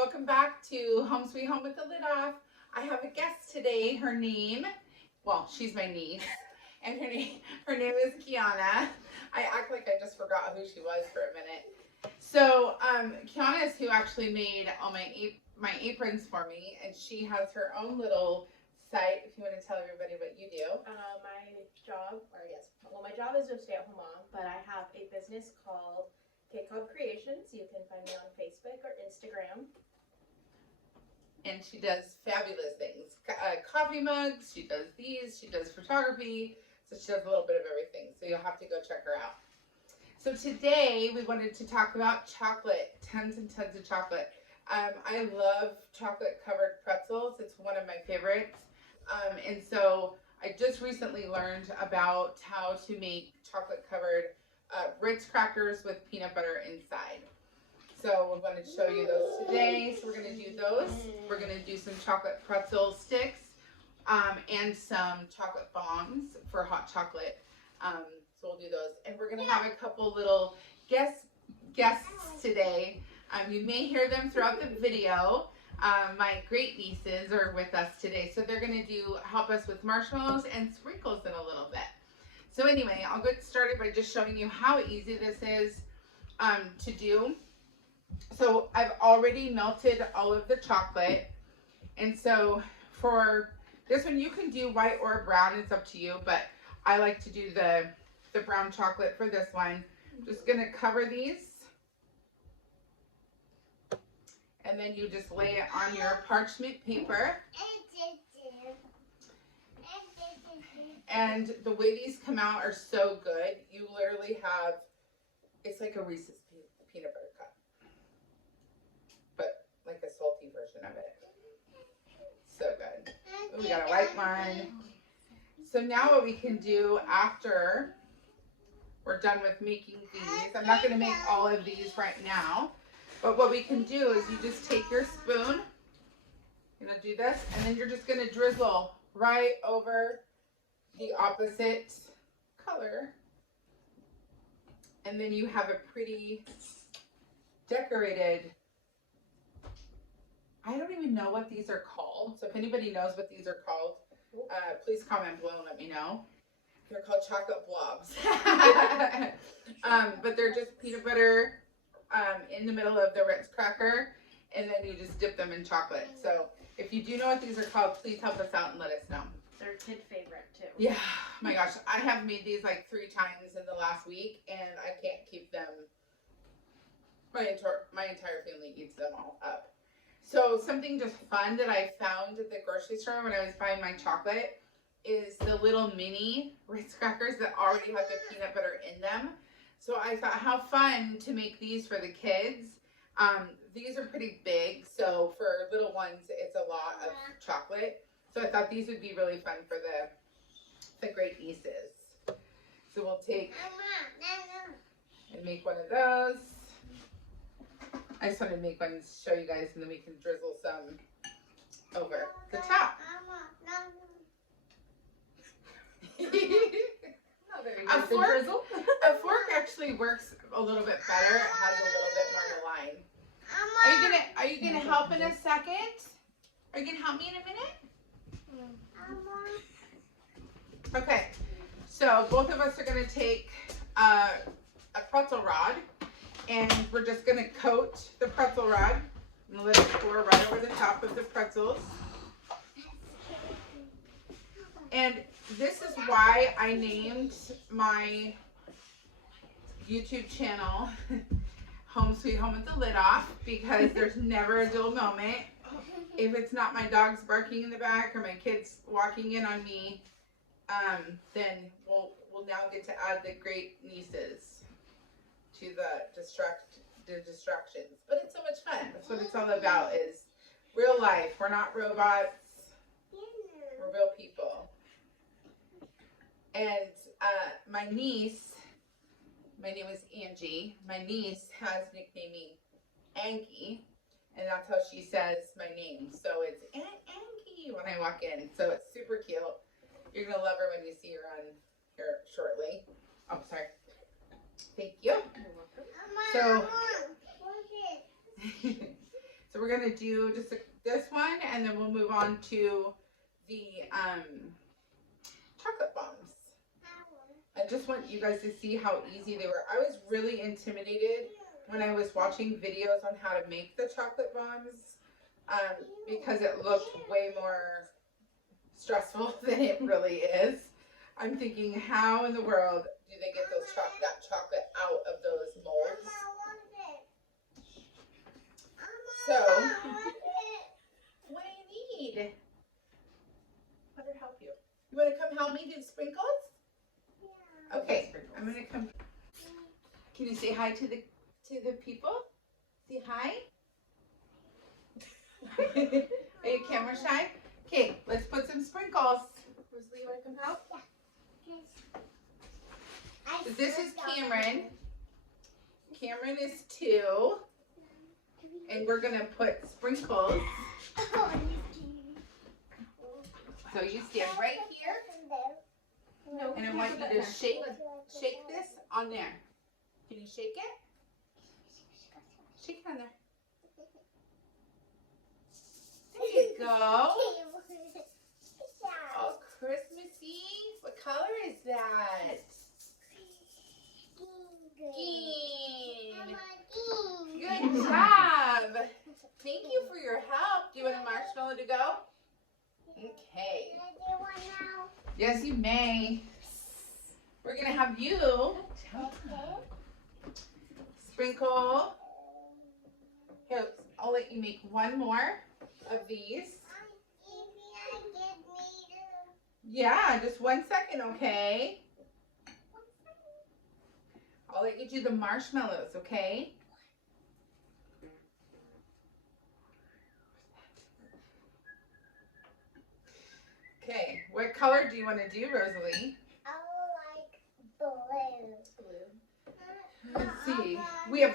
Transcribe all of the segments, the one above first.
welcome back to Home Sweet Home with the Lid Off. I have a guest today. Her name, well, she's my niece, and her name is Kiana. I act like I just forgot who she was for a minute. So, Kiana is who actually made all my aprons for me, and she has her own little site. If you want to tell everybody what you do. My job is a stay-at-home mom, but I have a business called K-Cob Creations. You can find me on Facebook or Instagram. And she does fabulous things. Coffee mugs, she does these, she does photography, so she does a little bit of everything. So you'll have to go check her out. So today we wanted to talk about chocolate, tons and tons of chocolate. I love chocolate covered pretzels. It's one of my favorites. And so I just recently learned about how to make chocolate covered Ritz crackers with peanut butter inside. So we're going to show you those today. So we're going to do those. We're going to do some chocolate pretzel sticks and some chocolate bombs for hot chocolate. So we'll do those. And we're going to have a couple little guests today. You may hear them throughout the video. My great nieces are with us today. So they're going to help us with marshmallows and sprinkles in a little bit. So anyway, I'll get started by just showing you how easy this is to do. So I've already melted all of the chocolate. And so for this one, you can do white or brown. It's up to you. But I like to do the brown chocolate for this one. Just going to cover these. And then you just lay it on your parchment paper. And the way these come out are so good. You literally have, it's like a Reese's peanut butter cup. But like a salty version of it. So good. Ooh, we got a white one. So now what we can do after we're done with making these, I'm not going to make all of these right now. But what we can do is you just take your spoon, you're going to do this, and then you're just going to drizzle right over the opposite color. And then you have a pretty decorated, I don't even know what these are called. So if anybody knows what these are called, please comment below and let me know. They're called chocolate blobs. But they're just peanut butter in the middle of the Ritz cracker, and then you just dip them in chocolate. So if you do know what these are called, please help us out and let us know. They're a kid favorite too. Yeah, my gosh, I have made these like 3 times in the last week, and I can't keep them. My entire family eats them all up. So something just fun that I found at the grocery store when I was buying my chocolate is the little mini Ritz crackers that already have the peanut butter in them. So I thought, how fun to make these for the kids. These are pretty big, so for little ones, it's a lot of chocolate. So I thought these would be really fun for the great nieces. So we'll take and make one of those. I just want to make one to show you guys, and then we can drizzle some over the top. A fork actually works a little bit better. It has a little bit more line. Are you gonna help in a second? Are you gonna help me in a minute? Okay. So both of us are gonna take a pretzel rod, and we're just gonna coat the pretzel rod and let it pour right over the top of the pretzels. And this is why I named my YouTube channel Home Sweet Home with the Lid Off, because there's never a dull moment. If it's not my dogs barking in the back or my kids walking in on me, then we'll now get to add the great nieces to the distractions. But it's so much fun. That's what it's all about, is real life. We're not robots. We're real people. And my niece, my name is Angie. My niece has nicknamed me Angie, and that's how she says my name. So it's Angie when I walk in. So it's super cute. You're gonna love her when you see her on here shortly. Oh, sorry. Thank you. You're welcome. So, so we're gonna do just this one, and then we'll move on to the chocolate bombs. I just want you guys to see how easy they were. I was really intimidated when I was watching videos on how to make the chocolate bombs because it looked way more stressful than it really is. I'm thinking, how in the world do they get those that chocolate out of those molds? So, what do you need? Let her help you. You want to come help me do sprinkles? Okay, I'm gonna come. Can you say hi to the people? Say hi. Are you camera shy? Okay, let's put some sprinkles. Rosalie, you want to come help? So this is Cameron. Cameron is 2, and we're gonna put sprinkles. So you stand right here, No. and I want you to shake this on there. Can you shake it? Shake it on there. There you go. Oh, Christmassy. What color is that? Green. Good job. Thank you for your help. Do you want a marshmallow to go? Okay. Yes, you may. We're going to have you sprinkle. Here, I'll let you make one more of these. Yeah, just 1 second, okay? I'll let you do the marshmallows, okay? Okay, what color do you want to do, Rosalie? Let's see. We have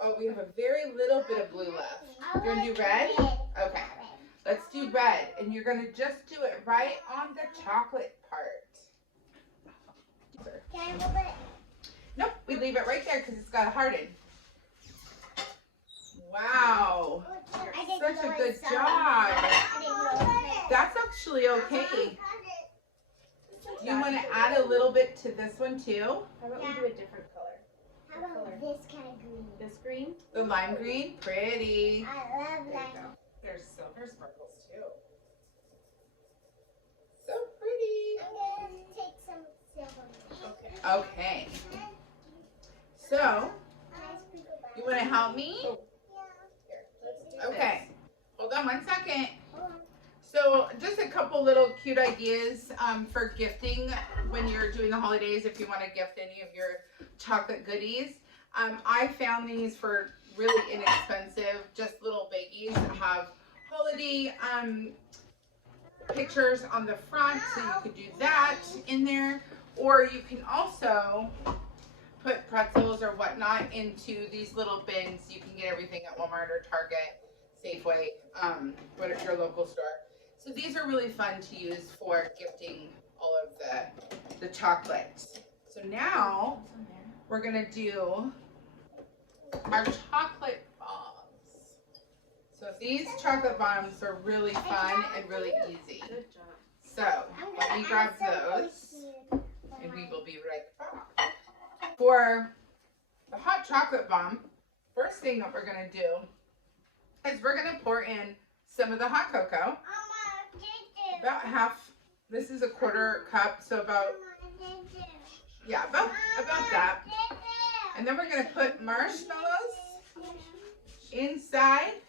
a very little bit of blue left. You want to do red? Okay. Let's do red, and you're going to just do it right on the chocolate part. Can I move it? Nope, we leave it right there because it's got to harden. Wow. Such a good job. That's actually okay. Do you want to add a little bit to this one too? How about we do a different color? How about this kind of green? This green? The lime green? Pretty. I love There you lime. go. There's silver sparkles too. So pretty. I'm gonna take some silver. Okay. Okay. So, you want to help me? Oh. Yeah. Here, let's do Okay. Hold on 1 second. Hold on. So just a couple little cute ideas for gifting when you're doing the holidays, if you want to gift any of your chocolate goodies. I found these for really inexpensive, just little baggies that have holiday pictures on the front, so you could do that in there. Or you can also put pretzels or whatnot into these little bins. You can get everything at Walmart or Target, Safeway, whatever your local store. So these are really fun to use for gifting all of the chocolates. So now we're gonna do our chocolate bombs. So these chocolate bombs are really fun and really easy. Good job. So let me grab those and we will be right back. For the hot chocolate bomb, first thing that we're gonna do is we're gonna pour in some of the hot cocoa. About half, this is a 1/4 cup, so about, yeah, about that. And then we're gonna put marshmallows inside.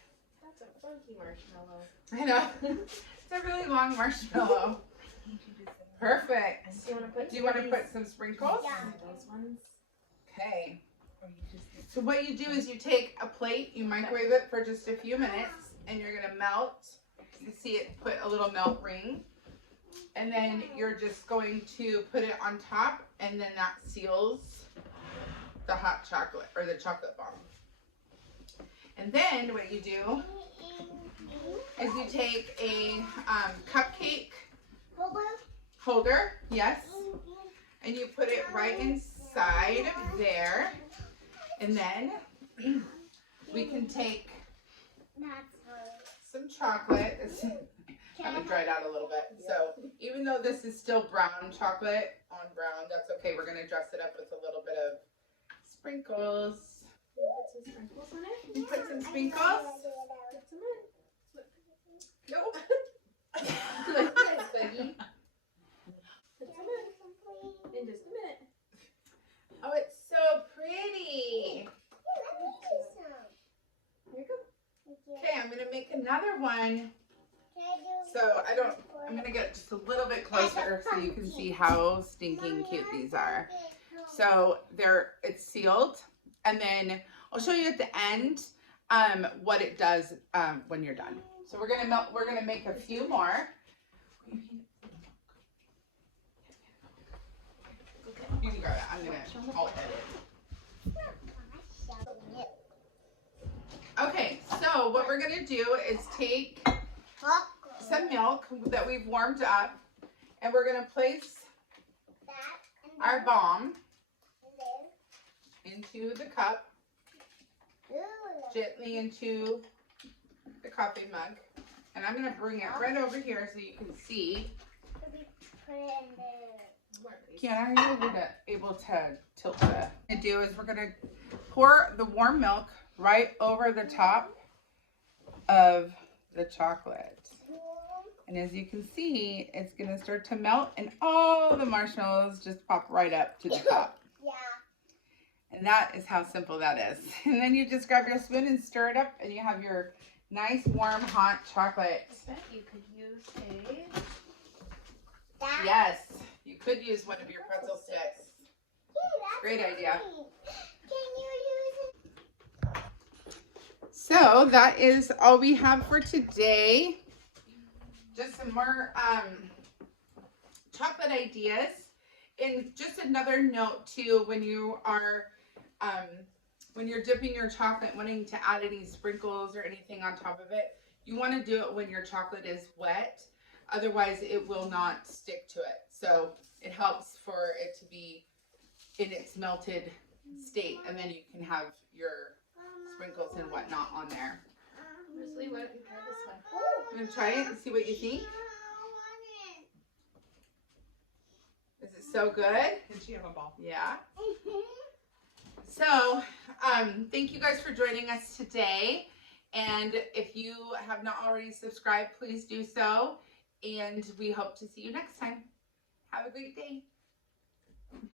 That's a funky marshmallow. I know, it's a really long marshmallow. Perfect. Do you want to put some sprinkles? Yeah. Those ones? Okay. So what you do is you take a plate, you microwave it for just a few minutes, and you're gonna melt. You can see it put a little melt ring. And then you're just going to put it on top, and then that seals the hot chocolate or the chocolate bomb. And then what you do is you take a cupcake holder, yes, and you put it right inside of there. And then we can take chocolate. It's kind of dried out a little bit. So even though this is still brown chocolate on brown, that's okay. We're gonna dress it up with a little bit of sprinkles. Put some sprinkles on it. You put some sprinkles. Put some in. Nope. Like this, Becky. Put some in just a minute. Oh, it's so pretty. Here you go. Okay, I'm gonna make another one. So I'm gonna get just a little bit closer so you can see how stinking cute these are. So it's sealed, and then I'll show you at the end what it does when you're done. So we're gonna make a few more. You can grab it. I'll edit. Okay, so what we're gonna do is take some milk that we've warmed up, and we're gonna place our balm into the cup, gently into the coffee mug, and I'm gonna bring it right over here so you can see. Kiana, are you able to tilt the? What we're gonna do is we're gonna pour the warm milk right over the top of the chocolate. And as you can see, it's gonna start to melt and all the marshmallows just pop right up to the top. Yeah. And that is how simple that is. And then you just grab your spoon and stir it up, and you have your nice, warm, hot chocolate. I bet you could use a... Yes, you could use one of your pretzel sticks. Great idea. Can you use it? So that is all we have for today. Just some more chocolate ideas. And just another note too, when you are when you're dipping your chocolate, wanting to add any sprinkles or anything on top of it, you want to do it when your chocolate is wet. Otherwise, it will not stick to it. So it helps for it to be in its melted state, and then you can have your sprinkles and whatnot on there. Rosalie, why don't you try this one? I'm gonna try it and see what you think. Is it so good? Did she have a ball? Yeah. So, thank you guys for joining us today. And if you have not already subscribed, please do so. And we hope to see you next time. Have a great day.